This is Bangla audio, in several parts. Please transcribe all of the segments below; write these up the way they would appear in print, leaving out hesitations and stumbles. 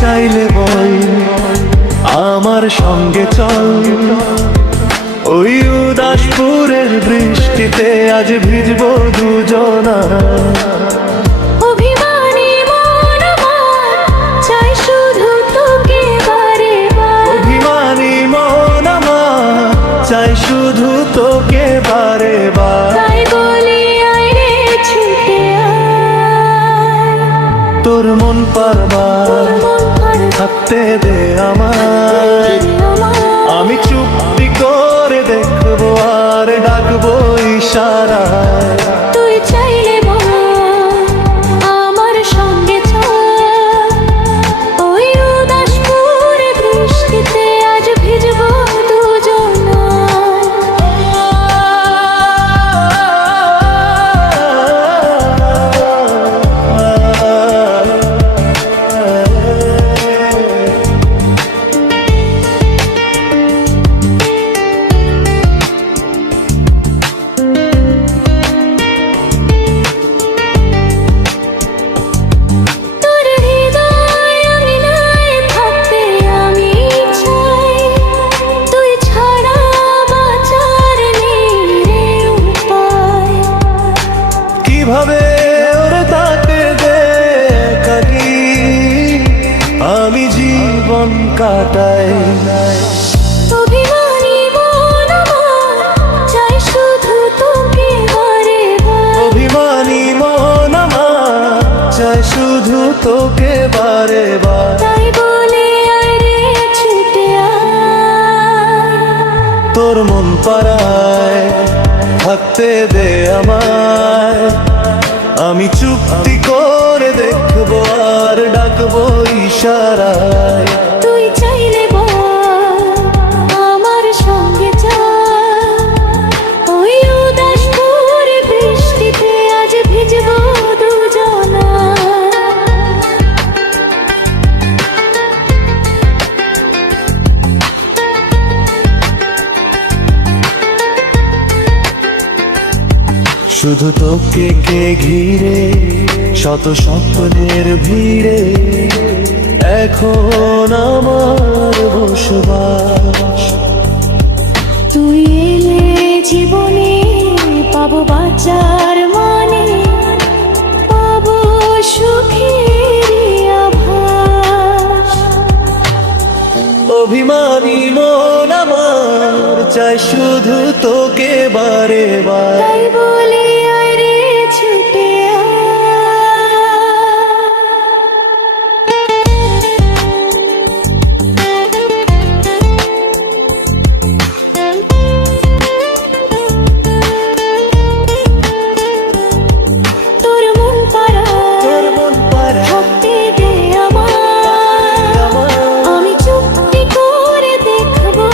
চাইলে বল আমার সঙ্গে চল, ওই উদাসপুরের বৃষ্টিতে আজ ভিজবো দুজনা। অভিমানী মন আমার চাই শুধু তোকে বারে বার, অভিমানী মন আমার চাই শুধু তোকে বারে বার। তাই বলি আয় রে ছুটে আয়, তোর মন পারবার থাকতে দে আমায়, আমি চুপটি করে দেখবো আর ডাকবো ইশারায়। তুই চাইলে বল আমার সঙ্গে চল, ওই উদাসপুরে বৃষ্টিতে আজ ভিজবো দুজনা। কিভাবে ওর তাকে দেখি আমি জীবন কাটাই। অভিমানী মন আমার চাই শুধু তোকে বারে বার, অভিমানী মন আমার চাই শুধু তোকে বারে বার। তাই বলে আয় রে ছুটে আয়, তোর মন পাড়ায় থাকতে দে আমায়, আমি চুপটি করে দেখবো আর ডাকবো ইশারায়। তুই চাইলে বল আমার সঙ্গে চল, ওই উদাসপুরে বৃষ্টিতে আজ ভিজবো দুজনা। শুধু তোকে কে ঘিরে শত স্বপ্নের ভিড়ে এখন আমার বসবাস। তুই এলে জীবনে পাবো বাঁচার মানে, পাবো সুখের আভাস। অভিমানী মন আমার চাই শুধু তোকে বারে বার। তাই বলি আয় রে ছুটে তোর মন পাড়া থাকতে দে আমায়, আমি চুপটি করে দেখবো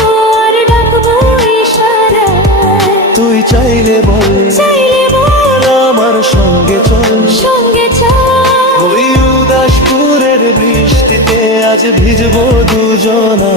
আর ডাকবো ইশারায়। তুই চাইলে বল আমার সঙ্গে চল, সঙ্গে চল, ওই উদাসপুরের বৃষ্টিতে আজ ভিজবো দুজনা।